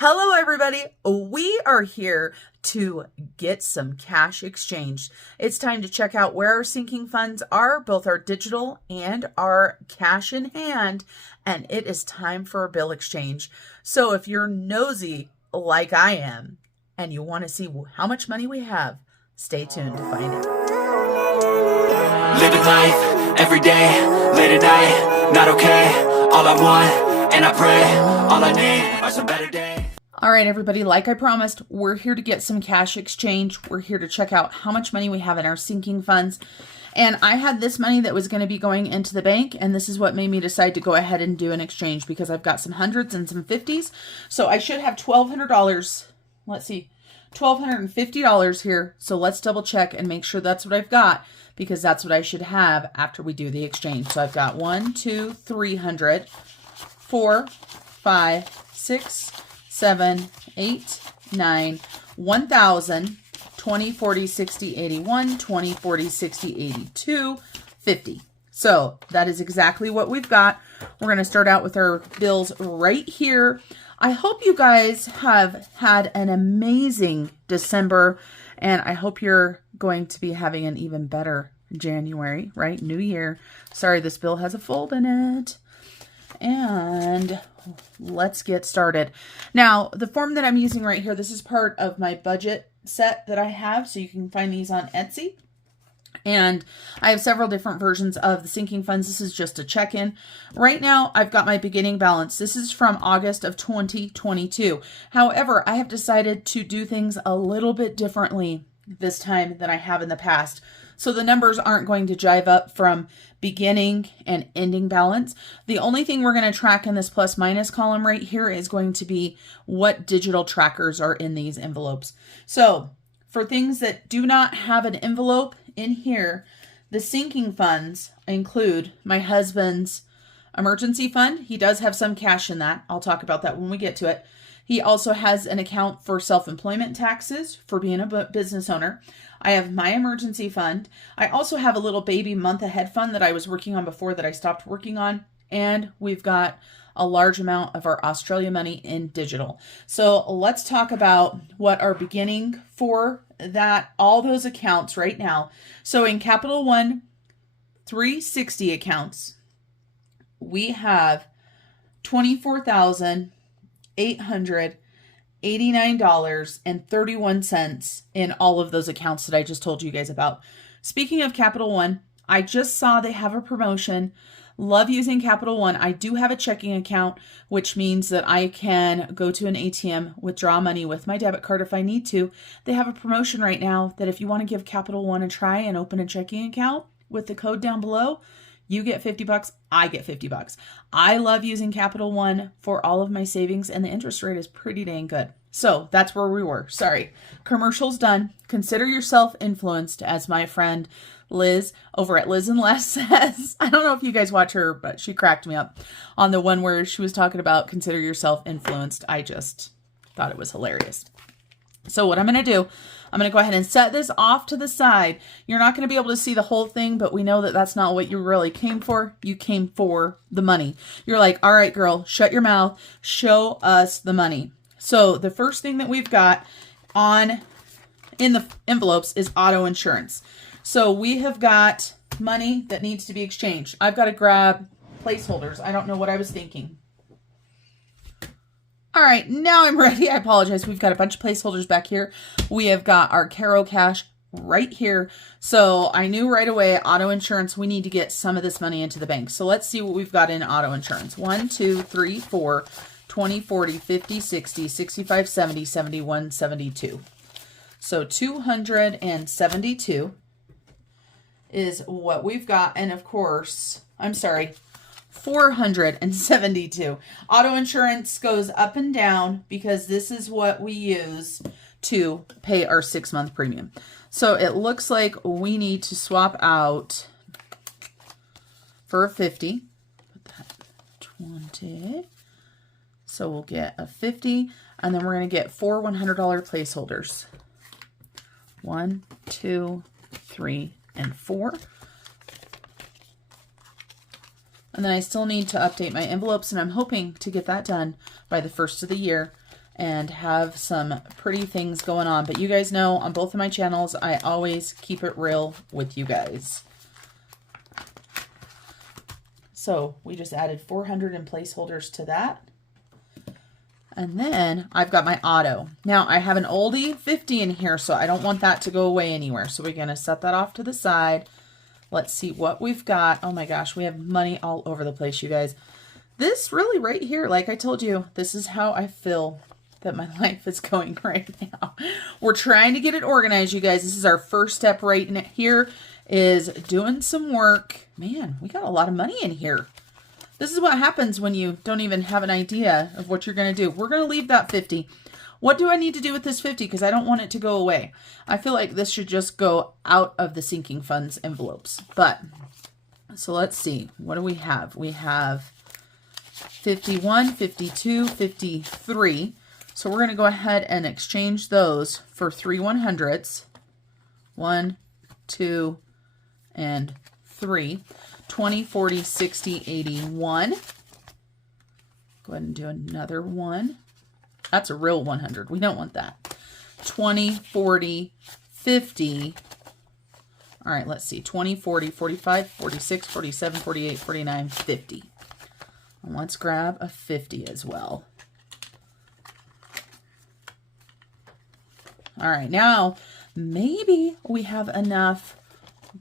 Hello, everybody. We are here to get some cash exchanged. It's time to check out where our sinking funds are, both our digital and our cash in hand, and it is time for a bill exchange. So if you're nosy like I am and you want to see how much money we have, stay tuned to find it. Living life, every day, late at night, not okay. All I want, and I pray, all I need are some better days. All right, everybody, like I promised, we're here to get some cash exchange. We're here to check out how much money we have in our sinking funds. And I had this money that was going to be going into the bank, and this is what made me decide to go ahead and do an exchange because I've got some hundreds and some 50s. So I should have $1,200. Let's see, $1,250 here. So let's double check and make sure that's what I've got, because that's what I should have after we do the exchange. So I've got 1, 2, 300, 4, 5, 6, 7, 8, 9, 1,000, 20, 40, 60, 81, 20, 40, 60, 82, 50. So that is exactly what we've got. We're going to start out with our bills right here. I hope you guys have had an amazing December, and I hope you're going to be having an even better January, right? New year. Sorry, this bill has a fold in it. And let's get started. Now, the form that I'm using right here, this is part of my budget set that I have, so you can find these on Etsy. And I have several different versions of the sinking funds. This is just a check-in. Right now, I've got my beginning balance. This is from August of 2022. However, I have decided to do things a little bit differently this time than I have in the past. So the numbers aren't going to jive up from beginning and ending balance. The only thing we're going to track in this plus minus column right here is going to be what digital trackers are in these envelopes. So for things that do not have an envelope in here, the sinking funds include my husband's emergency fund. He does have some cash in that. I'll talk about that when we get to it. He also has an account for self-employment taxes for being a business owner. I have my emergency fund. I also have a little baby month ahead fund that I was working on before that I stopped working on. And we've got a large amount of our Australia money in digital. So let's talk about what are beginning for that, all those accounts right now. So in Capital One 360 accounts, we have $24,889.31 in all of those accounts that I just told you guys about. Speaking of Capital One, I just saw they have a promotion. Love using Capital One. I do have a checking account, which means that I can go to an ATM, withdraw money with my debit card if I need to. They have a promotion right now that if you want to give Capital One a try and open a checking account with the code down below, you get $50, I get $50. I love using Capital One for all of my savings, and the interest rate is pretty dang good. So that's where we were. Sorry. Commercial's done. Consider yourself influenced, as my friend Liz over at Liz and Les says. I don't know if you guys watch her, but she cracked me up on the one where she was talking about consider yourself influenced. I just thought it was hilarious. So what I'm going to do, I'm going to go ahead and set this off to the side. You're not going to be able to see the whole thing, but we know that that's not what you really came for. You came for the money. You're like, all right, girl, shut your mouth. Show us the money. So the first thing that we've got in the envelopes is auto insurance. So we have got money that needs to be exchanged. I've got to grab placeholders. I don't know what I was thinking. All right, now I'm ready. I apologize. We've got a bunch of placeholders back here. We have got our Caro cash right here. So I knew right away, auto insurance, we need to get some of this money into the bank. So let's see what we've got in auto insurance. 1, 2, 3, 4, 20, 40, 50, 60, 65, 70, 71, 72. So 272 is what we've got. And of course, I'm sorry, 472. Auto insurance goes up and down because this is what we use to pay our 6-month premium. So it looks like we need to swap out for a 50. Put that 20. So we'll get a 50, and then we're going to get 4 $100 placeholders. 1, 2, 3, and 4. And then I still need to update my envelopes, and I'm hoping to get that done by the first of the year. and have some pretty things going on. But you guys know on both of my channels, I always keep it real with you guys. So we just added 400 in placeholders to that. And then I've got my auto. Now I have an oldie 50 in here, so I don't want that to go away anywhere. So we're going to set that off to the side. Let's see what we've got. Oh my gosh, we have money all over the place, you guys. This really right here, like I told you, this is how I feel that my life is going right now. We're trying to get it organized, you guys. This is our first step right in it here, is doing some work. Man, we got a lot of money in here. This is what happens when you don't even have an idea of what you're going to do. We're going to leave that 50. What do I need to do with this 50? Because I don't want it to go away. I feel like this should just go out of the sinking funds envelopes. But, so let's see. What do we have? We have 51, 52, 53. So we're going to go ahead and exchange those for 3 100s. 1, 2, and 3. 20, 40, 60, 81. Go ahead and do another one. That's a real 100. We don't want that. 20, 40, 50. All right, let's see. 20, 40, 45, 46, 47, 48, 49, 50. And let's grab a 50 as well. All right, now maybe we have enough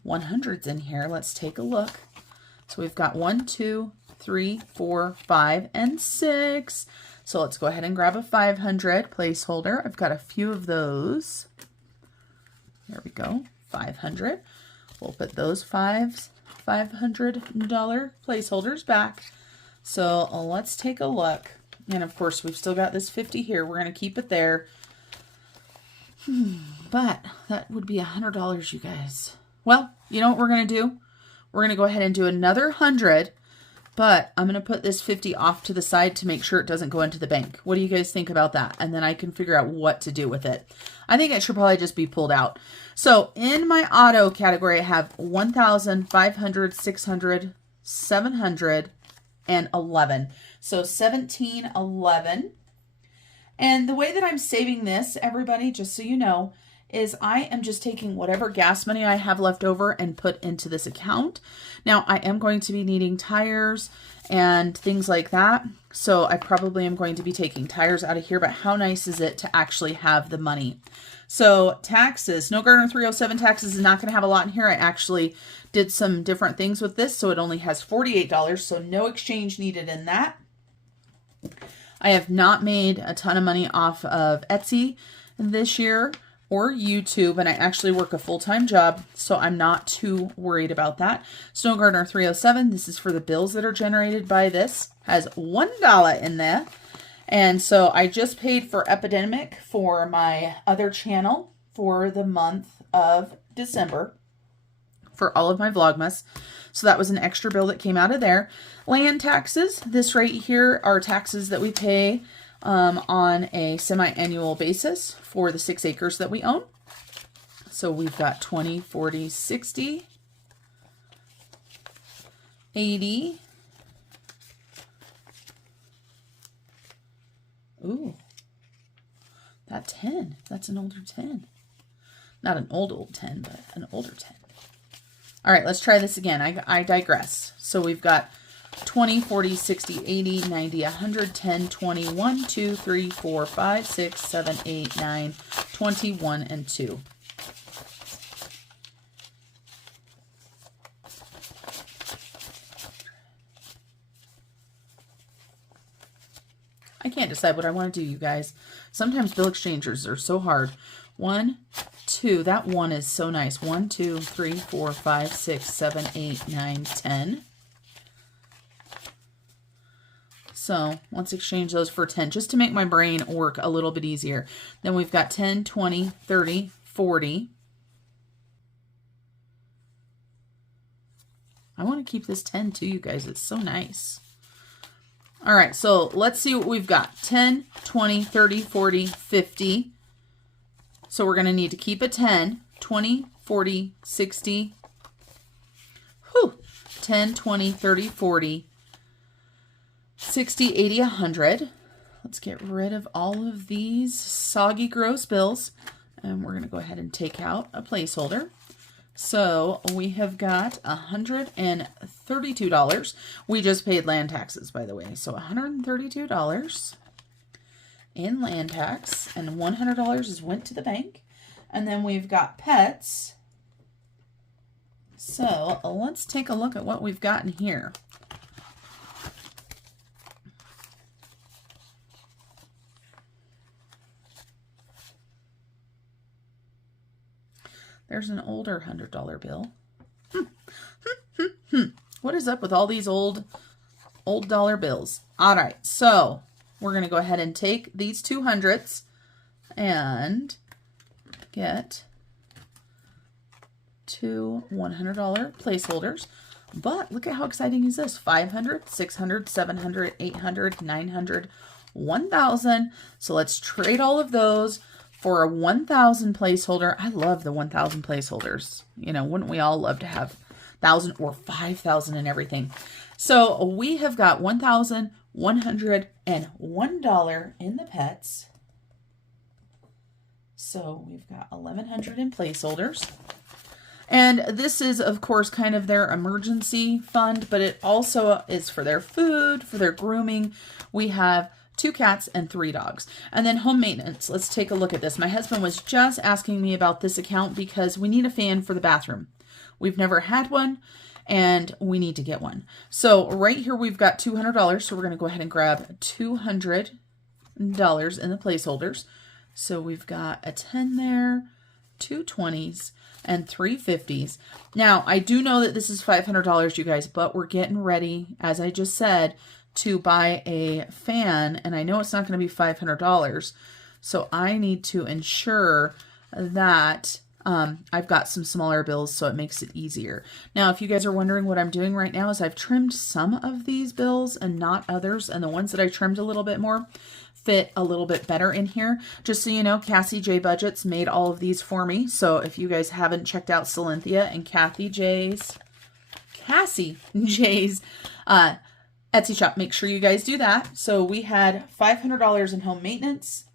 100s in here. Let's take a look. So we've got 1, 2, 3, 4, 5, and 6. So let's go ahead and grab a 500 placeholder. I've got a few of those. There we go, 500. We'll put those $500 placeholders back. So let's take a look. And of course, we've still got this 50 here. We're going to keep it there. But that would be $100, you guys. Well, you know what we're going to do? We're going to go ahead and do another 100, but I'm going to put this 50 off to the side to make sure it doesn't go into the bank. What do you guys think about that? And then I can figure out what to do with it. I think it should probably just be pulled out. So in my auto category, I have 1,000, 500, 600, 700, and 11. So 1711. And the way that I'm saving this, everybody, just so you know, is I am just taking whatever gas money I have left over and put into this account. Now, I am going to be needing tires and things like that. So I probably am going to be taking tires out of here, but how nice is it to actually have the money? So taxes, Snow Gardener 307 taxes is not going to have a lot in here. I actually did some different things with this, so it only has $48, so no exchange needed in that. I have not made a ton of money off of Etsy this year or YouTube, and I actually work a full-time job, so I'm not too worried about that. Snow Gardener 307, this is for the bills that are generated by this, has $1 in there. And so I just paid for Epidemic for my other channel for the month of December for all of my Vlogmas. So that was an extra bill that came out of there. Land taxes, this right here are taxes that we pay on a semi-annual basis for the 6 acres that we own. So we've got 20, 40, 60, 80. Ooh, that 10, that's an older 10. Not an old 10, but an older 10. All right, let's try this again. I digress. So we've got 20, 40, 60, 80, 90, 100, 10, 20, 1, 2, 3, 4, 5, 6, 7, 8, 9, 21, and 2. I can't decide what I want to do, you guys. Sometimes bill exchangers are so hard. 1, 2, that 1 is so nice. 1, 2, 3, 4, 5, 6, 7, 8, 9, 10. So let's exchange those for 10 just to make my brain work a little bit easier. Then we've got 10, 20, 30, 40. I want to keep this 10 too, you guys. It's so nice. All right, so let's see what we've got. 10, 20, 30, 40, 50. So we're going to need to keep a 10, 20, 40, 60. Whew. 10, 20, 30, 40. 60, 80, 100. Let's get rid of all of these soggy, gross bills. And we're going to go ahead and take out a placeholder. So we have got $132. We just paid land taxes, by the way. So $132 in land tax, and $100 is went to the bank. And then we've got pets. So let's take a look at what we've got in here. There's an older $100 bill. What is up with all these old dollar bills? All right, so we're going to go ahead and take these 200s and get two $100 placeholders. But look at how exciting is this? 500, 600, 700, 800, 900, 1,000. So let's trade all of those for a 1,000 placeholder. I love the 1,000 placeholders. You know, wouldn't we all love to have 1,000 or 5,000 and everything? So we have got $1,101 in the pets. So we've got 1,100 in placeholders. And this is, of course, kind of their emergency fund, but it also is for their food, for their grooming. We have 2 cats and 3 dogs. And then home maintenance. Let's take a look at this. My husband was just asking me about this account because we need a fan for the bathroom. We've never had one, and we need to get one. So right here we've got $200. So we're going to go ahead and grab $200 in the placeholders. So we've got a 10 there, 2 20s, and 3 50s. Now, I do know that this is $500, you guys, but we're getting ready, as I just said, to buy a fan, and I know it's not going to be $500, so I need to ensure that I've got some smaller bills so it makes it easier. Now, if you guys are wondering what I'm doing right now is I've trimmed some of these bills and not others, and the ones that I trimmed a little bit more fit a little bit better in here. Just so you know, Cassie J Budgets made all of these for me, so if you guys haven't checked out Cynthia and Cassie J's Etsy shop, make sure you guys do that. So we had $500 in home maintenance.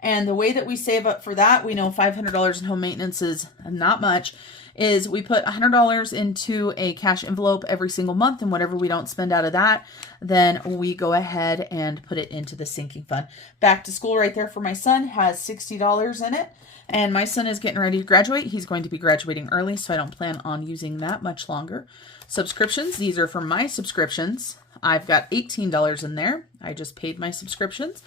And the way that we save up for that, we know $500 in home maintenance is not much, is we put $100 into a cash envelope every single month, and whatever we don't spend out of that, then we go ahead and put it into the sinking fund. Back to school right there for my son has $60 in it. And my son is getting ready to graduate. He's going to be graduating early, so I don't plan on using that much longer. Subscriptions, these are for my subscriptions. I've got $18 in there. I just paid my subscriptions.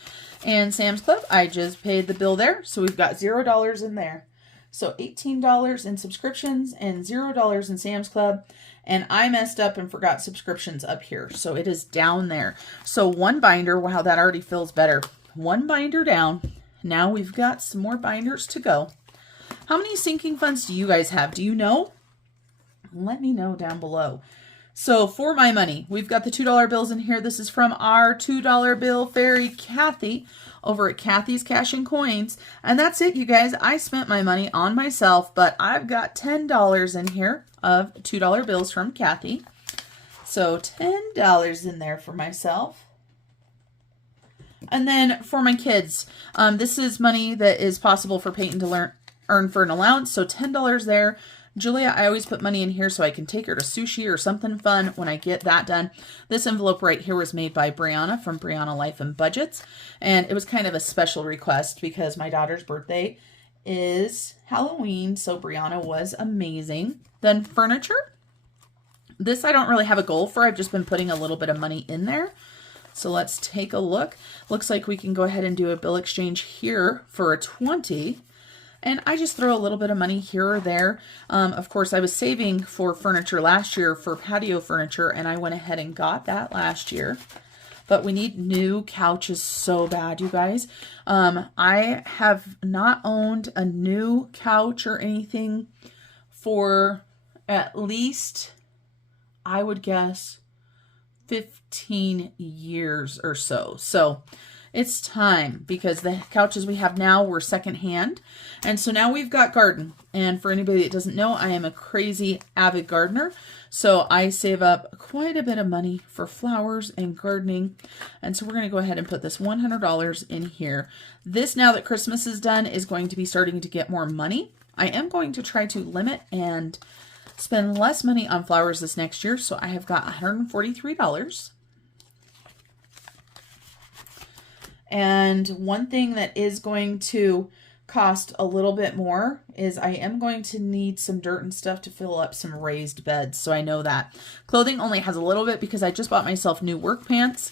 And Sam's Club, I just paid the bill there. So we've got $0 in there. So $18 in subscriptions and $0 in Sam's Club. And I messed up and forgot subscriptions up here. So it is down there. So one binder, wow, that already feels better. One binder down. Now we've got some more binders to go. How many sinking funds do you guys have? Do you know? Let me know down below. So for my money, we've got the $2 bills in here. This is from our $2 bill fairy, Kathy, over at Kathy's Cash and Coins. And that's it, you guys. I spent my money on myself, but I've got $10 in here of $2 bills from Kathy. So $10 in there for myself. And then for my kids, this is money that is possible for Peyton to earn for an allowance. So $10 there. Julia, I always put money in here so I can take her to sushi or something fun when I get that done. This envelope right here was made by Brianna from Brianna Life and Budgets. And it was kind of a special request because my daughter's birthday is Halloween. So Brianna was amazing. Then furniture. This I don't really have a goal for. I've just been putting a little bit of money in there. So let's take a look. Looks like we can go ahead and do a bill exchange here for a 20. And I just throw a little bit of money here or there. Of course, I was saving for furniture last year for patio furniture, and I went ahead and got that last year. But we need new couches so bad, you guys. I have not owned a new couch or anything for at least, I would guess, 15 years or so. So It's time, because the couches we have now were secondhand. And so now we've got garden. And for anybody that doesn't know, I am a crazy avid gardener. So I save up quite a bit of money for flowers and gardening. And so we're going to go ahead and put this $100 in here. This, now that Christmas is done, is going to be starting to get more money. I am going to try to limit and spend less money on flowers this next year. So I have got $143. And one thing that is going to cost a little bit more is I am going to need some dirt and stuff to fill up some raised beds. So I know that. Clothing only has a little bit because I just bought myself new work pants.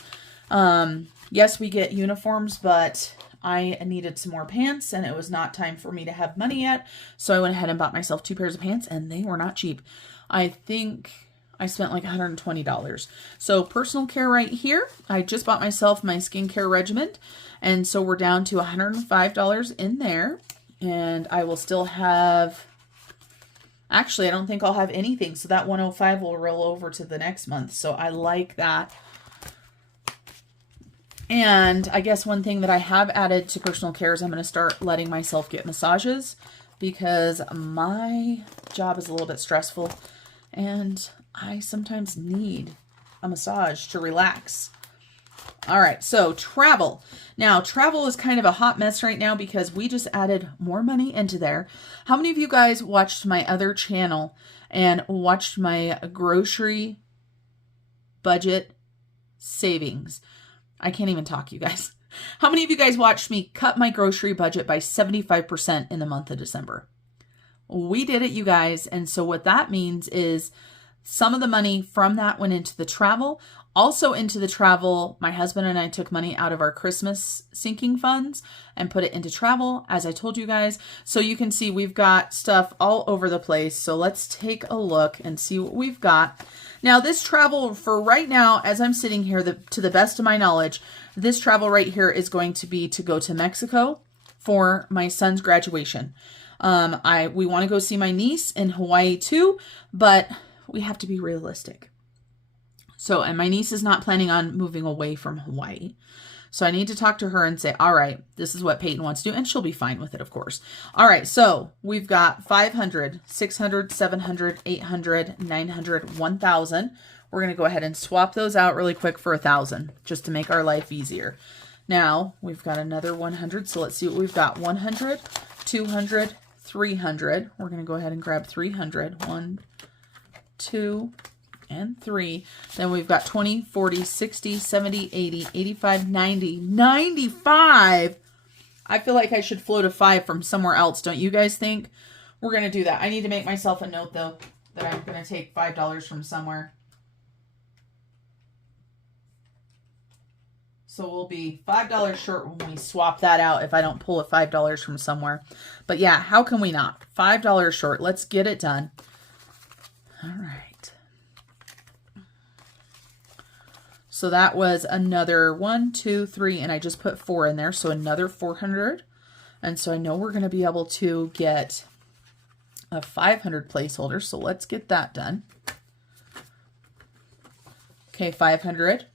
Yes, we get uniforms, but I needed some more pants and it was not time for me to have money yet. So I went ahead and bought myself 2 pairs of pants and they were not cheap. I think I spent like $120. So personal care right here. I just bought myself my skincare regimen. And so we're down to $105 in there. And I will still have, actually, I don't think I'll have anything. So that 105 will roll over to the next month. So I like that. And I guess one thing that I have added to personal care is I'm going to start letting myself get massages, because my job is a little bit stressful and I sometimes need a massage to relax. All right, so travel. Now, travel is kind of a hot mess right now because we just added more money into there. How many of you guys watched my other channel and watched my grocery budget savings? I can't even talk, you guys. How many of you guys watched me cut my grocery budget by 75% in the month of December? We did it, you guys. And so what that means is some of the money from that went into the travel. Also into the travel, my husband and I took money out of our Christmas sinking funds and put it into travel, as I told you guys. So you can see we've got stuff all over the place. So let's take a look and see what we've got. Now, this travel for right now, as I'm sitting here, to the best of my knowledge, this travel right here is going to be to go to Mexico for my son's graduation. We want to go see my niece in Hawaii too, but we have to be realistic. So, and my niece is not planning on moving away from Hawaii. So I need to talk to her and say, all right, this is what Peyton wants to do. And she'll be fine with it, of course. All right. So we've got 500, 600, 700, 800, 900, 1,000. We're going to go ahead and swap those out really quick for 1,000 just to make our life easier. Now we've got another 100. So let's see what we've got. 100, 200, 300. We're going to go ahead and grab 300. 1, 2, and 3. Then we've got 20, 40, 60, 70, 80, 85, 90, 95. I feel like I should float a 5 from somewhere else. Don't you guys think? We're going to do that. I need to make myself a note, though, that I'm going to take $5 from somewhere. So we'll be $5 short when we swap that out if I don't pull a $5 from somewhere. But yeah, how can we not? $5 short. Let's get it done. All right. So that was another 1, 2, 3, and I just put 4 in there. So another 400. And so I know we're going to be able to get a 500 placeholder. So let's get that done. Okay, 500.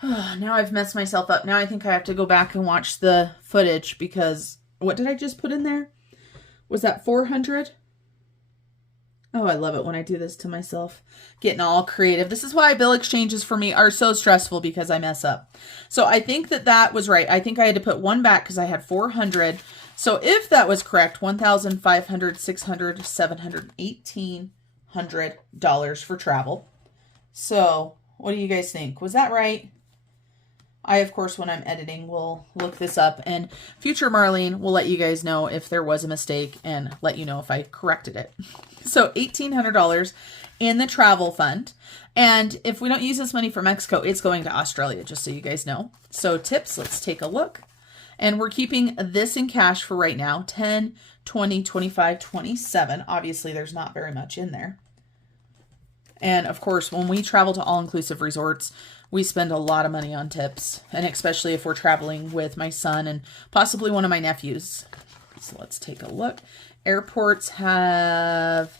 Now I've messed myself up. Now I think I have to go back and watch the footage because what did I just put in there? Was that 400? Oh, I love it when I do this to myself. Getting all creative. This is why bill exchanges for me are so stressful, because I mess up. So I think that that was right. I think I had to put 1 back because I had 400. So if that was correct, 1,500, 600, 700, $1,800 for travel. So what do you guys think? Was that right? I, of course, when I'm editing, will look this up, and future Marlene will let you guys know if there was a mistake and let you know if I corrected it. So $1,800 in the travel fund. And if we don't use this money for Mexico, it's going to Australia, just so you guys know. So tips, let's take a look. And we're keeping this in cash for right now, 10, 20, 25, 27. Obviously, there's not very much in there. And of course, when we travel to all-inclusive resorts, we spend a lot of money on tips, and especially if we're traveling with my son and possibly one of my nephews. So let's take a look. Airports have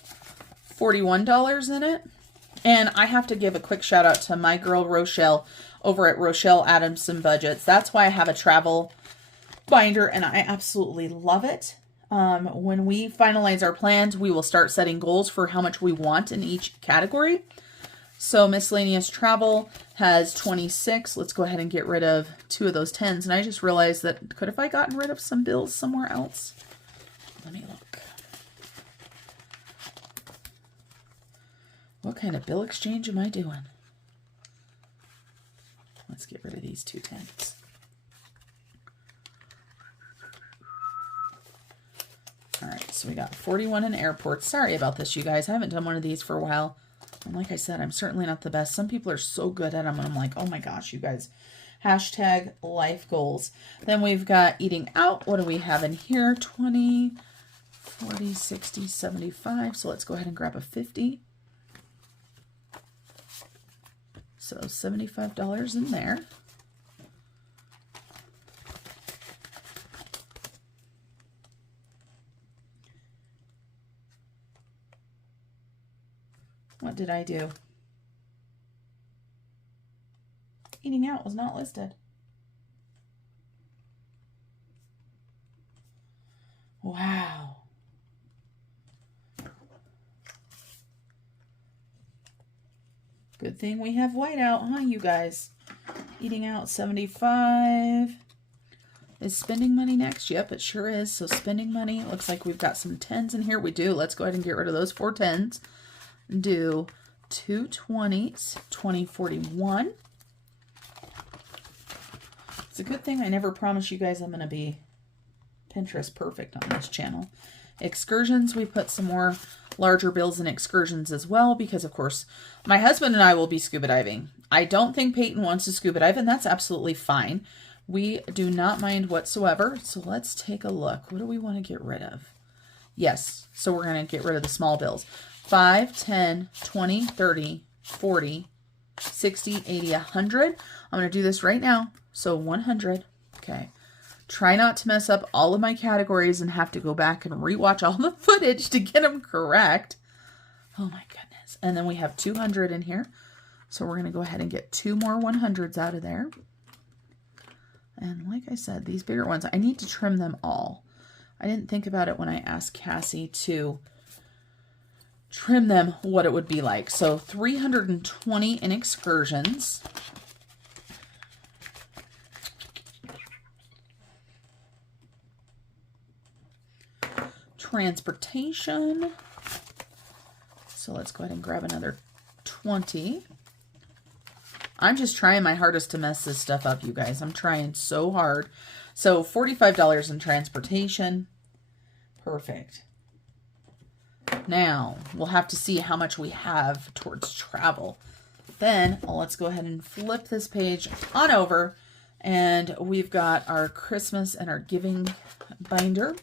$41 in it. And I have to give a quick shout out to my girl Rochelle over at Rochelle Adamson Budgets. That's why I have a travel binder, and I absolutely love it. When we finalize our plans, we will start setting goals for how much we want in each category. So miscellaneous travel has 26. Let's go ahead and get rid of 2 of those 10s. And I just realized that, could have I gotten rid of some bills somewhere else? Let me look. What kind of bill exchange am I doing? Let's get rid of these 2 10s. All right, so we got 41 in airports. Sorry about this, you guys. I haven't done one of these for a while. And like I said, I'm certainly not the best. Some people are so good at them, and I'm like, oh my gosh, you guys. Hashtag life goals. Then we've got eating out. What do we have in here? 20, 40, 60, 75. So let's go ahead and grab a 50. So $75 in there. What did I do? Eating out was not listed. Wow. Good thing we have whiteout, huh, you guys? Eating out 75. Is spending money next? Yep, it sure is. So spending money. Looks like we've got some 10s in here. We do. Let's go ahead and get rid of those 4 10s. Do 2 20s, 2041. It's a good thing I never promise you guys I'm going to be Pinterest perfect on this channel. Excursions, we put some more larger bills in excursions as well because, of course, my husband and I will be scuba diving. I don't think Peyton wants to scuba dive, and that's absolutely fine. We do not mind whatsoever. So let's take a look. What do we want to get rid of? Yes, so we're going to get rid of the small bills. 5, 10, 20, 30, 40, 60, 80, 100. I'm going to do this right now. So 100. Okay. Try not to mess up all of my categories and have to go back and rewatch all the footage to get them correct. Oh my goodness. And then we have 200 in here. So we're going to go ahead and get 2 more 100s out of there. And like I said, these bigger ones, I need to trim them all. I didn't think about it when I asked Cassie to trim them, what it would be like. So 320 in excursions. Transportation. So let's go ahead and grab another 20. I'm just trying my hardest to mess this stuff up, you guys. I'm trying so hard. So $45 in transportation. Perfect. Now, we'll have to see how much we have towards travel. Then, let's go ahead and flip this page on over. And we've got our Christmas and our giving binder.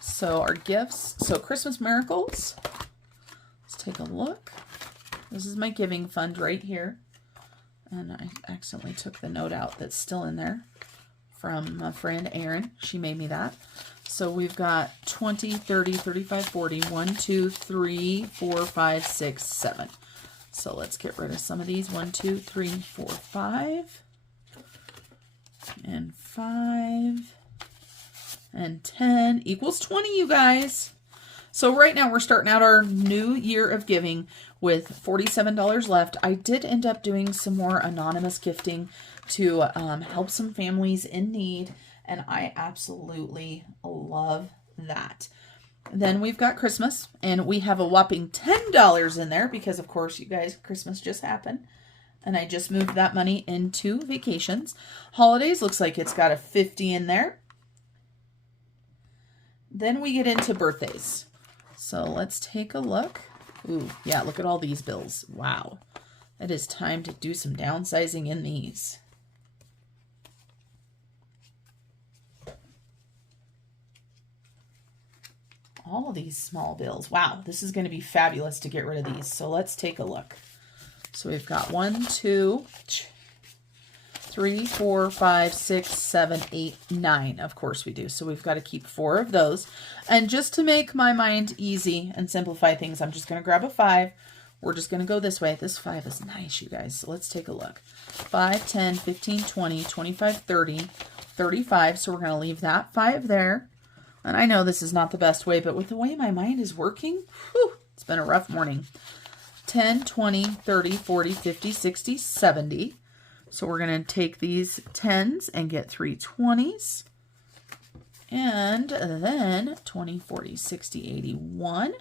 So our gifts. So Christmas Miracles. Let's take a look. This is my giving fund right here. And I accidentally took the note out that's still in there from my friend Erin. She made me that. So we've got 20, 30, 35, 40, 1, 2, 3, 4, 5, 6, 7. So let's get rid of some of these. 1, 2, 3, 4, 5. And 5. And 10 equals 20, you guys. So right now we're starting out our new year of giving with $47 left. I did end up doing some more anonymous gifting to help some families in need. And I absolutely love that. Then we've got Christmas, and we have a whopping $10 in there because, of course, you guys, Christmas just happened. And I just moved that money into vacations. Holidays, looks like it's got a 50 in there. Then we get into birthdays. So let's take a look. Ooh, yeah, look at all these bills. Wow. It is time to do some downsizing in these. All of these small bills. Wow, this is going to be fabulous to get rid of these. So let's take a look. So we've got 1, 2, 3, 4, 5, 6, 7, 8, 9. Of course we do. So we've got to keep 4 of those. And just to make my mind easy and simplify things, I'm just going to grab a 5. We're just going to go this way. This 5 is nice, you guys. So let's take a look. 5, 10, 15, 20, 25, 30, 35. So we're going to leave that 5 there. And I know this is not the best way, but with the way my mind is working, whew, it's been a rough morning. 10, 20, 30, 40, 50, 60, 70. So we're going to take these 10s and get 3 20s. And then 20, 40, 60, 81.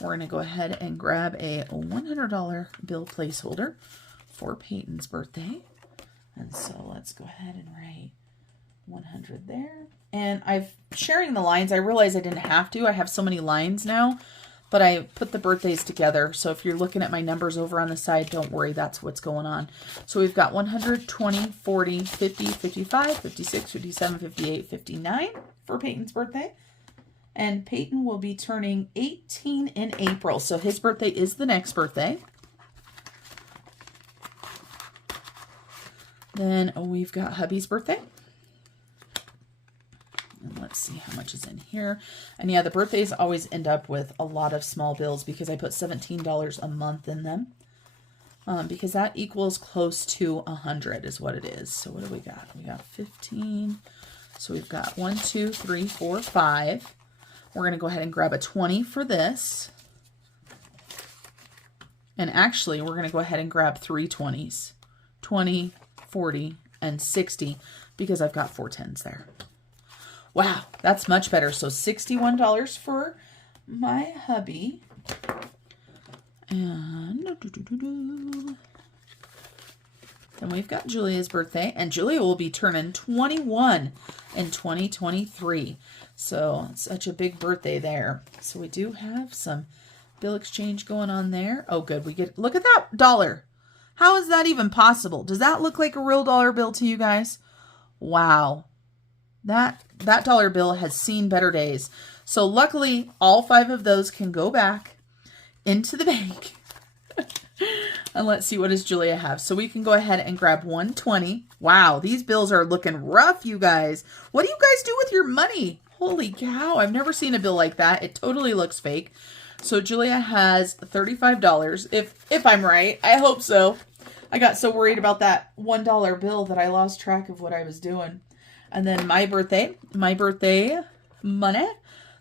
We're going to go ahead and grab a $100 bill placeholder for Peyton's birthday. And so let's go ahead and write 100 there. And I'm sharing the lines. I realize I didn't have to. I have so many lines now, but I put the birthdays together. So if you're looking at my numbers over on the side, don't worry, that's what's going on. So we've got 100, 20, 40, 50, 55, 56, 57, 58, 59 for Peyton's birthday. And Peyton will be turning 18 in April. So his birthday is the next birthday. Then we've got hubby's birthday. And let's see how much is in here. And yeah, the birthdays always end up with a lot of small bills because I put $17 a month in them. Because that equals close to 100 is what it is. So what do we got? We got 15. So we've got 1, 2, 3, 4, 5. We're going to go ahead and grab a 20 for this. And actually, we're going to go ahead and grab 3 20s. 20, 40, and 60 because I've got 4 10s there. Wow, that's much better. So $61 for my hubby. And then we've got Julia's birthday. And Julia will be turning 21 in 2023. So such a big birthday there. So we do have some bill exchange going on there. Oh, good. We get, look at that dollar. How is that even possible? Does that look like a real dollar bill to you guys? Wow. That dollar bill has seen better days. So luckily, all 5 of those can go back into the bank. And let's see, what does Julia have? So we can go ahead and grab 120. Wow, these bills are looking rough, you guys. What do you guys do with your money? Holy cow, I've never seen a bill like that. It totally looks fake. So Julia has $35, if I'm right. I hope so. I got so worried about that $1 bill that I lost track of what I was doing. And then my birthday money.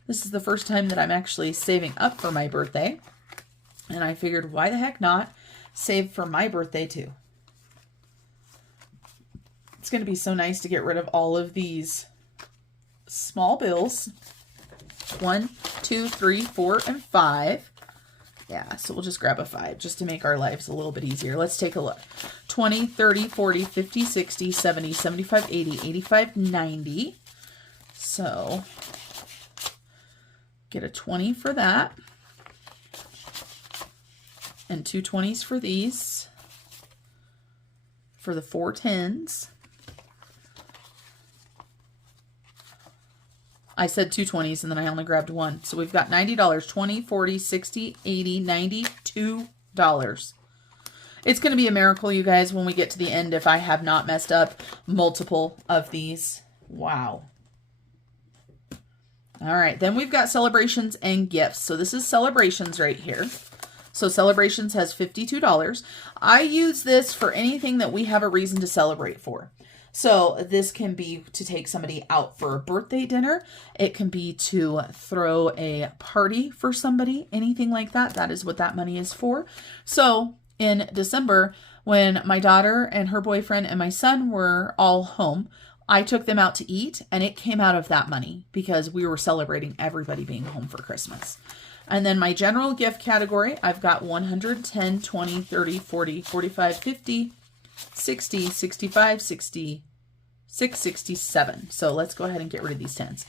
This is the first time that I'm actually saving up for my birthday. And I figured, why the heck not save for my birthday too? It's going to be so nice to get rid of all of these small bills. 1, 2, 3, 4, and 5. Yeah, so we'll just grab a 5 just to make our lives a little bit easier. Let's take a look. 20, 30, 40, 50, 60, 70, 75, 80, 85, 90. So get a 20 for that. And 2 20s for these. For the 4 10s. I said 2 20s and then I only grabbed 1. So we've got $90, 20, 40, 60, 80, $92. It's going to be a miracle, you guys, when we get to the end if I have not messed up multiple of these. Wow. All right, then we've got celebrations and gifts. So this is celebrations right here. So celebrations has $52. I use this for anything that we have a reason to celebrate for. So this can be to take somebody out for a birthday dinner. It can be to throw a party for somebody, anything like that. That is what that money is for. So in December, when my daughter and her boyfriend and my son were all home, I took them out to eat and it came out of that money because we were celebrating everybody being home for Christmas. And then my general gift category, I've got 100, 10, 20, 30, 40, 45, 50, 60, 65, 66, 67. So let's go ahead and get rid of these 10s.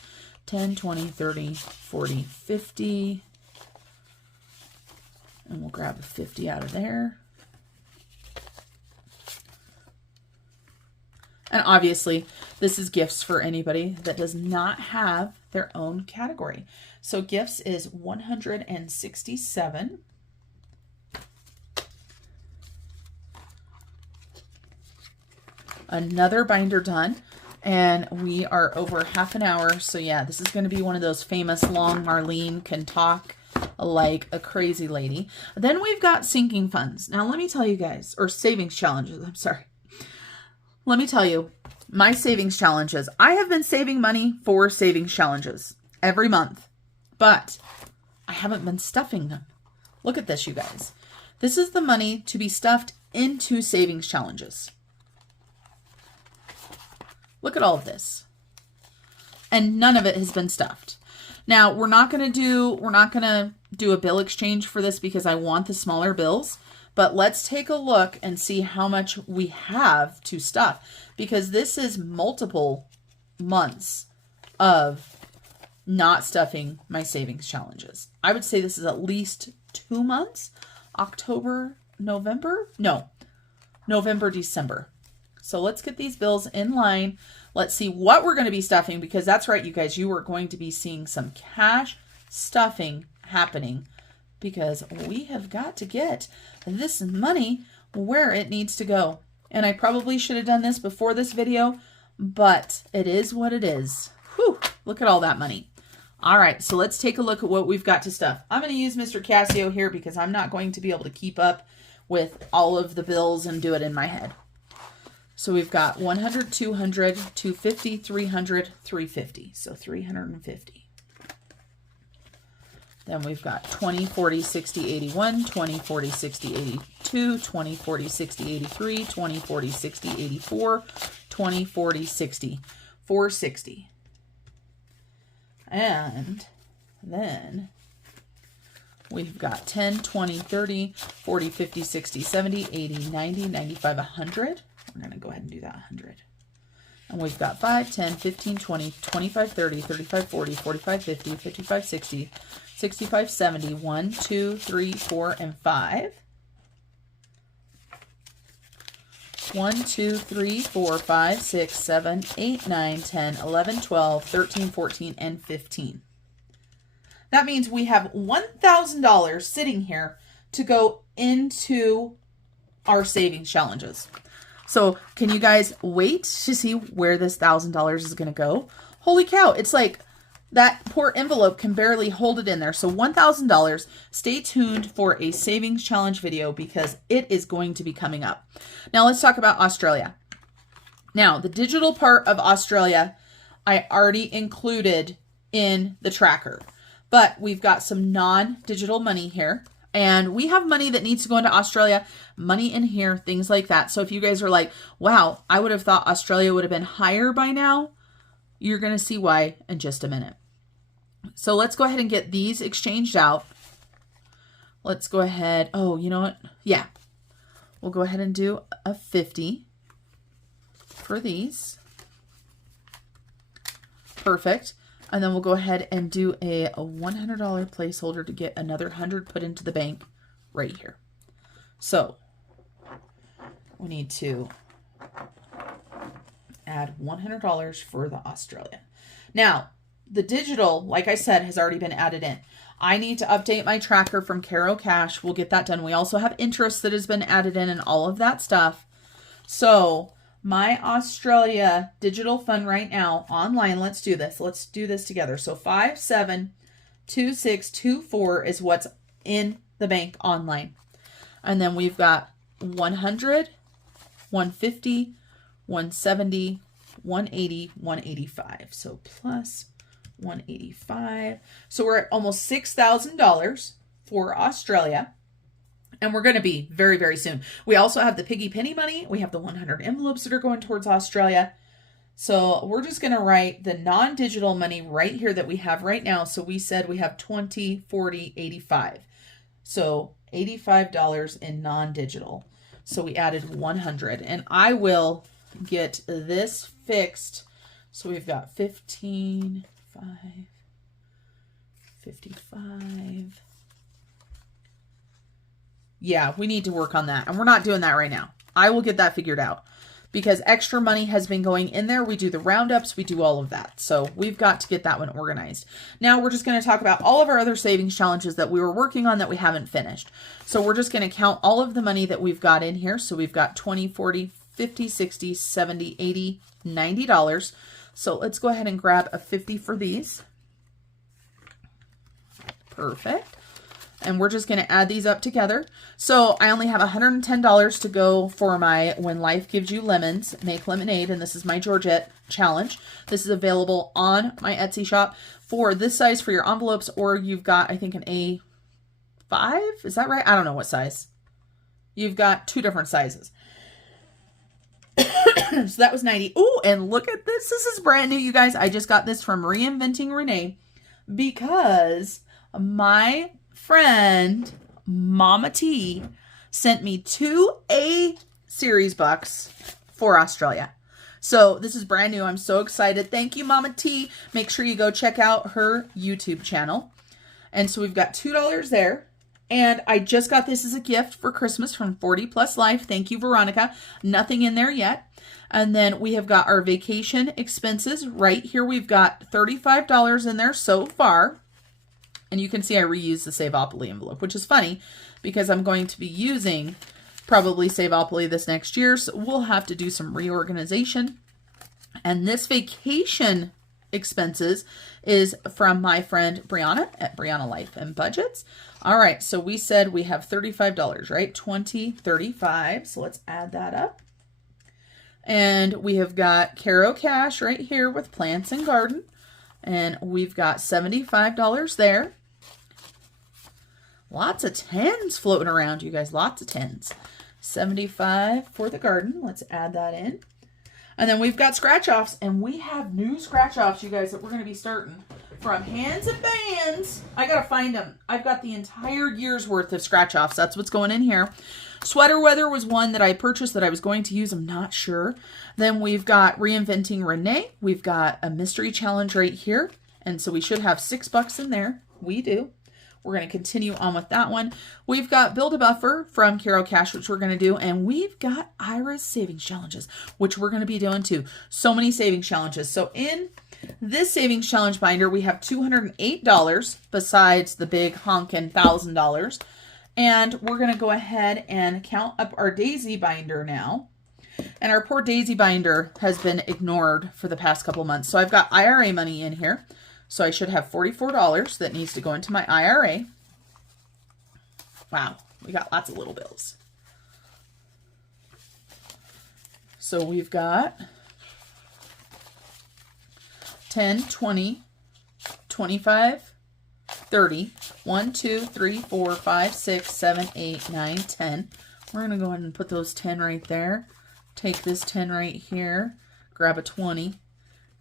10, 20, 30, 40, 50. And we'll grab a 50 out of there. And obviously, this is gifts for anybody that does not have their own category. So gifts is 167. Another binder done. And we are over half an hour. So yeah, this is going to be one of those famous long Marlene can talk like a crazy lady. Then we've got sinking funds. Now let me tell you guys, or savings challenges, I'm sorry. Let me tell you, my savings challenges. I have been saving money for savings challenges every month, but I haven't been stuffing them. Look at this, you guys. This is the money to be stuffed into savings challenges. Look at all of this. And none of it has been stuffed. Now, we're not going to do a bill exchange for this because I want the smaller bills, but let's take a look and see how much we have to stuff, because this is multiple months of not stuffing my savings challenges. I would say this is at least 2 months. October, November? No, November, December. So let's get these bills in line. Let's see what we're going to be stuffing, because that's right, you guys, you are going to be seeing some cash stuffing happening, because we have got to get this money where it needs to go. And I probably should have done this before this video, but it is what it is. Whew, look at all that money. All right, so let's take a look at what we've got to stuff. I'm going to use Mr. Casio here because I'm not going to be able to keep up with all of the bills and do it in my head. So we've got 100, 200, 250, 300, 350. So 350. Then we've got 20, 40, 60, 81, 20, 40, 60, 82, 20, 40, 60, 83, 20, 40, 60, 84, 20, 40, 60, 460. And then we've got 10, 20, 30, 40, 50, 60, 70, 80, 90, 95, 100. We're going to go ahead and do that 100. And we've got 5, 10, 15, 20, 25, 30, 35, 40, 45, 50, 55, 60, 65, 70, 1, 2, 3, 4, and 5. 1, 2, 3, 4, 5, 6, 7, 8, 9, 10, 11, 12, 13, 14, and 15. That means we have $1,000 sitting here to go into our savings challenges. So can you guys wait to see where this $1,000 is going to go? Holy cow, it's like that poor envelope can barely hold it in there. So $1,000, stay tuned for a savings challenge video because it is going to be coming up. Now let's talk about Australia. Now the digital part of Australia, I already included in the tracker, but we've got some non-digital money here. And we have money that needs to go into Australia, money in here, things like that. So if you guys are like, wow, I would have thought Australia would have been higher by now, you're going to see why in just a minute. So let's go ahead and get these exchanged out. Let's go ahead. Oh, you know what? Yeah. We'll go ahead and do a 50 for these. Perfect. And then we'll go ahead and do a $100 placeholder to get another 100 put into the bank right here. So we need to add $100 for the Australia. Now, the digital, like I said, has already been added in. I need to update my tracker from Caro Cash. We'll get that done. We also have interest that has been added in and all of that stuff. So my Australia digital fund right now online, let's do this. Let's do this together. So 572624 is what's in the bank online. And then we've got 100, 150, 170, 180, 185. So plus 185. So we're at almost $6,000 for Australia. And we're going to be very, very soon. We also have the piggy penny money. We have the 100 envelopes that are going towards Australia. So we're just going to write the non-digital money right here that we have right now. So we said we have 20, 40, 85. So $85 in non-digital. So we added 100. And I will get this fixed. So we've got 15, 5, 55. Yeah, we need to work on that. And we're not doing that right now. I will get that figured out because extra money has been going in there. We do the roundups. We do all of that. So we've got to get that one organized. Now we're just going to talk about all of our other savings challenges that we were working on that we haven't finished. So we're just going to count all of the money that we've got in here. So we've got 20, 40, 50, 60, 70, 80, $90. So let's go ahead and grab a 50 for these. Perfect. And we're just going to add these up together. So I only have $110 to go for my When Life Gives You Lemons, Make Lemonade. And this is my Georgette challenge. This is available on my Etsy shop for this size for your envelopes, or you've got, I think, an A5. Is that right? I don't know what size. You've got 2 different sizes. So that was 90. Oh, and look at this. This is brand new, you guys. I just got this from Reinventing Renee because my friend Mama T sent me 2 A series bucks for Australia. So this is brand new. I'm so excited. Thank you, Mama T. Make sure you go check out her YouTube channel. And so we've got $2 there. And I just got this as a gift for Christmas from 40 Plus Life. Thank you, Veronica. Nothing in there yet. And then we have got our vacation expenses right here. We've got $35 in there so far. And you can see I reused the Saveopoly envelope, which is funny because I'm going to be using probably Saveopoly this next year. So we'll have to do some reorganization. And this vacation expenses is from my friend Brianna at Brianna Life and Budgets. All right, so we said we have $35, right? 20, 35. So let's add that up. And we have got Caro Cash right here with Plants and Garden. And we've got $75 there. Lots of 10s floating around, you guys. Lots of 10s. 75 for the garden. Let's add that in. And then we've got scratch-offs. And we have new scratch-offs, you guys, that we're going to be starting from Hands and Bands. I got to find them. I've got the entire year's worth of scratch-offs. That's what's going in here. Sweater Weather was one that I purchased that I was going to use. I'm not sure. Then we've got Reinventing Renee. We've got a mystery challenge right here. And so we should have $6 in there. We do. We're going to continue on with that one. We've got Build a Buffer from Caro Cash, which we're going to do. And we've got Ira's Savings Challenges, which we're going to be doing too. So many savings challenges. So in this savings challenge binder, we have $208 besides the big honkin' $1,000. And we're going to go ahead and count up our Daisy binder now. And our poor Daisy binder has been ignored for the past couple months. So I've got IRA money in here. So I should have $44 that needs to go into my IRA. Wow, we got lots of little bills. So we've got 10, 20, 25, 30, 1, 2, 3, 4, 5, 6, 7, 8, 9, 10. We're going to go ahead and put those 10 right there. Take this 10 right here. Grab a 20.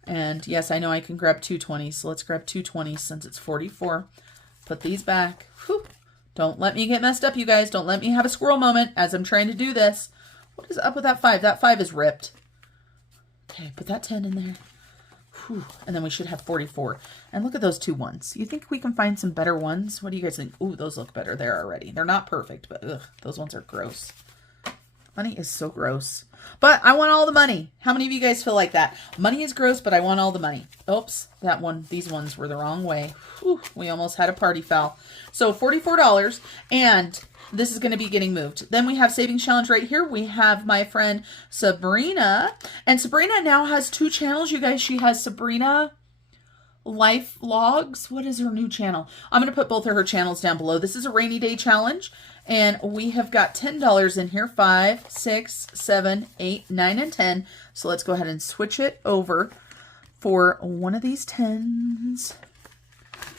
And yes, I know I can grab 2 20s. So let's grab 2 20s since it's 44. Put these back. Whew. Don't let me get messed up, you guys. Don't let me have a squirrel moment as I'm trying to do this. What is up with that 5? That 5 is ripped. Okay, put that 10 in there. Whew. And then we should have 44. And look at those 2 1s. You think we can find some better ones? What do you guys think? Ooh, those look better there already. They're not perfect, but ugh, those ones are gross. Money is so gross. But I want all the money. How many of you guys feel like that? Money is gross, but I want all the money. Oops, that one, these ones were the wrong way. Whew, we almost had a party foul. So $44, and this is going to be getting moved. Then we have Savings Challenge right here. We have my friend Sabrina. And Sabrina now has 2 channels, you guys. She has Sabrina Life Logs. What is her new channel? I'm going to put both of her channels down below. This is a rainy day challenge. And we have got $10 in here. 5, 6, 7, 8, 9, and 10. So let's go ahead and switch it over for one of these 10s.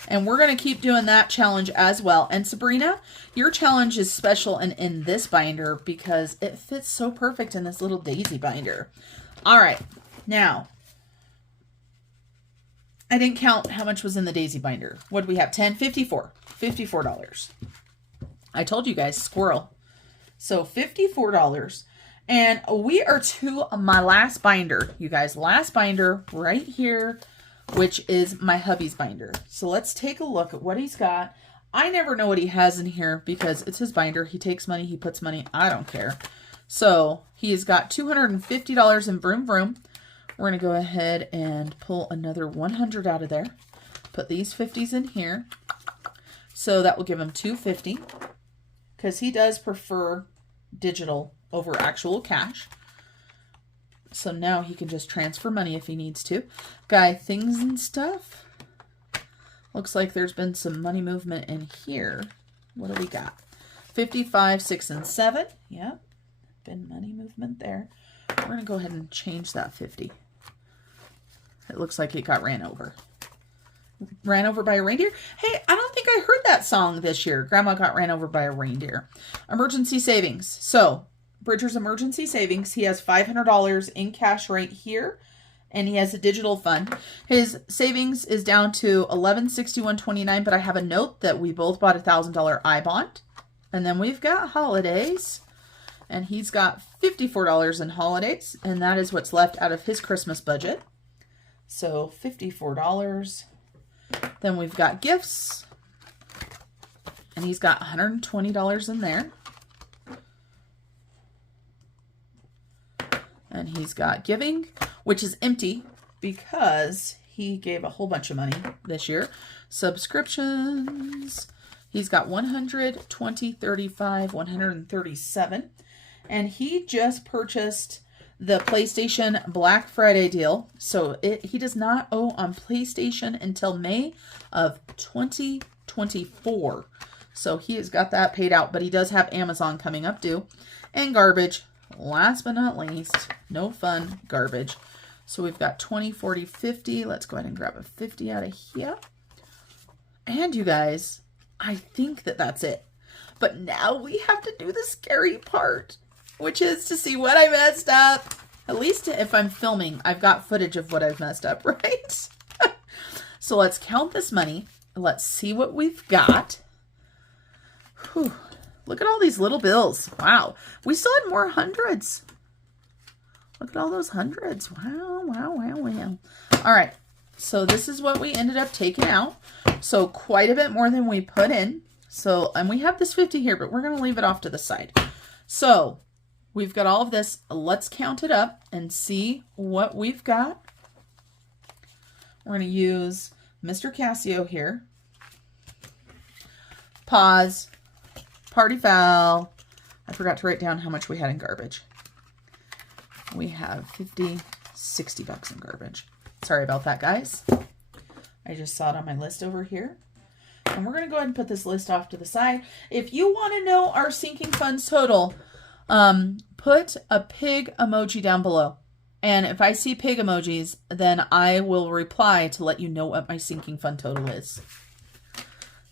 And we're going to keep doing that challenge as well. And Sabrina, your challenge is special and in this binder because it fits so perfect in this little daisy binder. All right. Now, I didn't count how much was in the daisy binder. What do we have? 10, 54. $54. I told you guys, squirrel. So $54. And we are to my last binder, you guys. Last binder right here, which is my hubby's binder. So let's take a look at what he's got. I never know what he has in here because it's his binder. He takes money, he puts money. I don't care. So he's got $250 in Vroom Vroom. We're going to go ahead and pull another 100 out of there. Put these 50s in here. So that will give him $250. Because he does prefer digital over actual cash. So now he can just transfer money if he needs to. Guy, things and stuff. Looks like there's been some money movement in here. What do we got? 55, 6, and 7. Yep. Been money movement there. We're going to go ahead and change that 50. It looks like it got ran over. Ran over by a reindeer? Hey, I don't think I heard that song this year. Grandma got ran over by a reindeer. Emergency savings. So, Bridger's emergency savings. He has $500 in cash right here. And he has a digital fund. His savings is down to $1161.29, but I have a note that we both bought a $1,000 I-bond. And then we've got holidays. And he's got $54 in holidays. And that is what's left out of his Christmas budget. So $54. Then we've got gifts. And he's got $120 in there. And he's got giving, which is empty because he gave a whole bunch of money this year. Subscriptions. He's got 120, 35, 137. And he just purchased the PlayStation Black Friday deal. So he does not owe on PlayStation until May of 2024. So he has got that paid out, but he does have Amazon coming up due. And garbage. Last but not least, no fun, garbage. So we've got 20, 40, 50. Let's go ahead and grab a 50 out of here. And you guys, I think that that's it. But now we have to do the scary part, which is to see what I messed up. At least if I'm filming, I've got footage of what I've messed up, right? So let's count this money. Let's see what we've got. Whew. Look at all these little bills. Wow. We still had more hundreds. Look at all those hundreds. Wow, wow, wow, wow. All right. So this is what we ended up taking out. So quite a bit more than we put in. So, and we have this 50 here, but we're going to leave it off to the side. So we've got all of this. Let's count it up and see what we've got. We're going to use Mr. Casio here. Pause. Party foul. I forgot to write down how much we had in garbage. We have 50, 60 bucks in garbage. Sorry about that, guys. I just saw it on my list over here. And we're going to go ahead and put this list off to the side. If you want to know our sinking funds total, put a pig emoji down below. And if I see pig emojis, then I will reply to let you know what my sinking fund total is.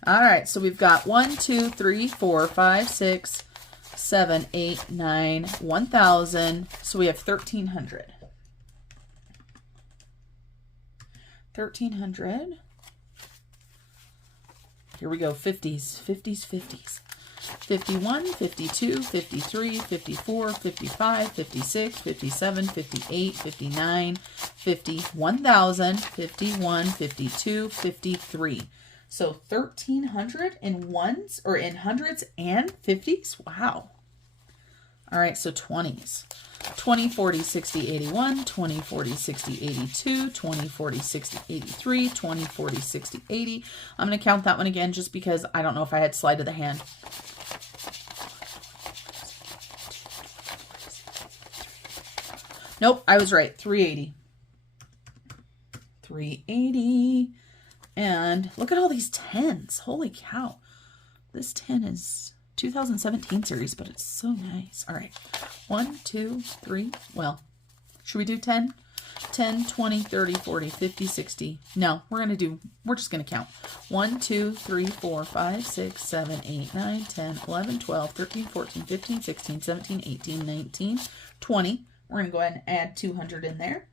All right, so we've got 1, 2, 3, 4, 5, 6, 7, 8, 9, 1,000. So we have 1,300. 1,300. Here we go, 50s, 50s, 50s. 51, 52, 53, 54, 55, 56, 57, 58, 59, 50, 1,000, 51, 52, 53. So 1,300 in ones or in hundreds and 50s. Wow. All right, so 20s. 20, 40, 60, 81, 20, 40, 60, 82, 20, 40, 60, 83, 20, 40, 60, 80. I'm going to count that one again just because I don't know if I had sleight of the hand. Nope, I was right. 380. 380. And look at all these 10s. Holy cow. This 10 is 2017 series, but it's so nice. All right. 1, 2, 3. Well, should we do 10? 10, 20, 30, 40, 50, 60. No, we're just going to count. 1, 2, 3, 4, 5, 6, 7, 8, 9, 10, 11, 12, 13, 14, 15, 16, 17, 18, 19, 20. We're going to go ahead and add 200 in there.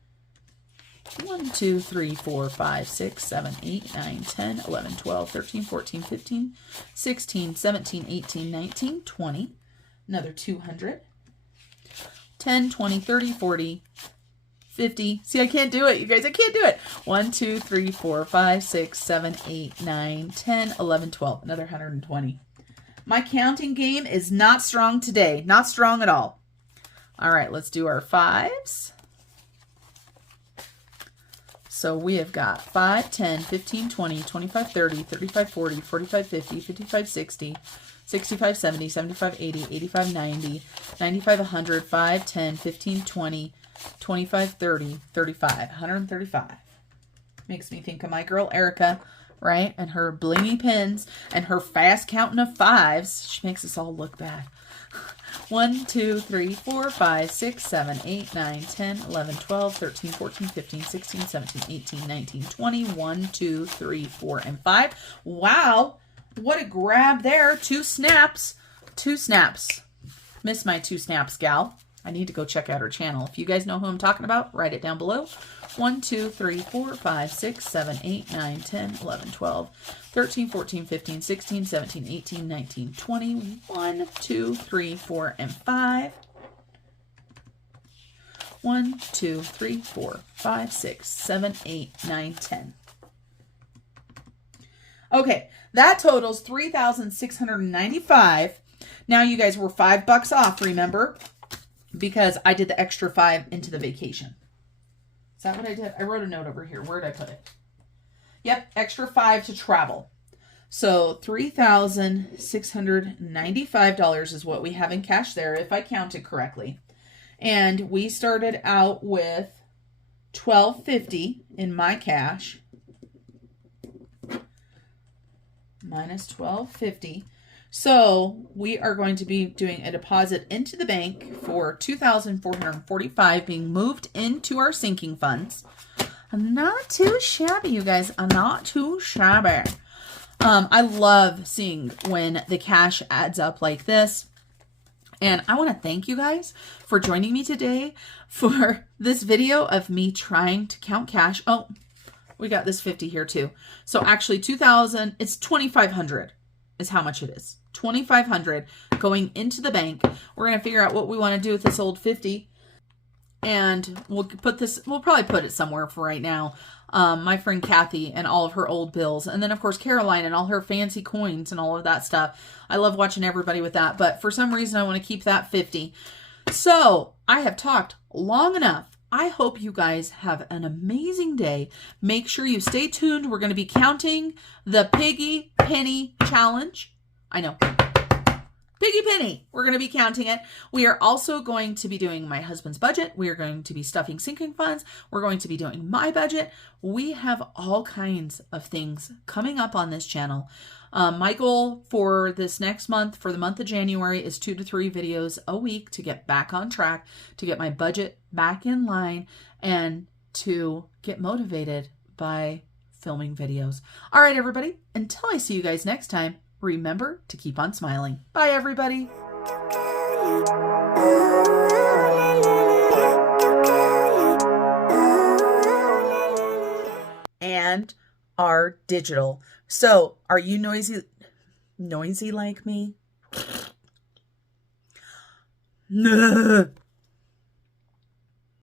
1, 2, 3, 4, 5, 6, 7, 8, 9, 10, 11, 12, 13, 14, 15, 16, 17, 18, 19, 20. Another 200. 10, 20, 30, 40, 50. See, I can't do it, you guys. I can't do it. 1, 2, 3, 4, 5, 6, 7, 8, 9, 10, 11, 12. Another 120. My counting game is not strong today. Not strong at all. All right, let's do our 5s. So we have got 5, 10, 15, 20, 25, 30, 35, 40, 45, 50, 55, 60, 65, 70, 75, 80, 85, 90, 95, 100, 5, 10, 15, 20, 25, 30, 35, 135. Makes me think of my girl Erica. right? And her blingy pins and her fast counting of fives. She makes us all look bad. 1, 2, 3, 4, 5, 6, 7, 8, 9, 10, 11, 12, 13, 14, 15, 16, 17, 18, 19, 20. 1, 2, 3, 4, and 5. Wow. What a grab there. 2 snaps. 2 snaps. Miss my 2 snaps, gal. I need to go check out her channel. If you guys know who I'm talking about, write it down below. 1, 2, 3, 4, 5, 6, 7, 8, 9, 10, 11, 12, 13, 14, 15, 16, 17, 18, 19, 20. 1, 2, 3, 4, and 5. 1, 2, 3, 4, 5, 6, 7, 8, 9, 10. Okay, that totals $3,695. Now you guys were $5 off, remember? Because I did the extra 5 into the vacation. Is that what I did? I wrote a note over here. Where did I put it? Yep, extra 5 to travel. So $3,695 is what we have in cash there, if I counted correctly. And we started out with $1,250 in my cash. Minus $1,250. So we are going to be doing a deposit into the bank for $2,445 being moved into our sinking funds. Not too shabby, you guys. Not too shabby. I love seeing when the cash adds up like this. And I want to thank you guys for joining me today for this video of me trying to count cash. Oh, we got this 50 here too. So actually 2,000, it's 2,500 is how much it is. 2,500 going into the bank. We're going to figure out what we want to do with this old 50. And we'll probably put it somewhere for right now. My friend Kathy and all of her old bills. And then of course, Caroline and all her fancy coins and all of that stuff. I love watching everybody with that. But for some reason, I want to keep that 50. So I have talked long enough. I hope you guys have an amazing day. Make sure you stay tuned. We're going to be counting the Piggy Penny Challenge. I know. Piggy Penny. We're going to be counting it. We are also going to be doing my husband's budget. We are going to be stuffing sinking funds. We're going to be doing my budget. We have all kinds of things coming up on this channel. My goal for this next month, for the month of January, is 2 to 3 videos a week to get back on track, to get my budget back in line, and to get motivated by filming videos. All right, everybody, until I see you guys next time, remember to keep on smiling. Bye, everybody. And are digital. So, are you noisy like me?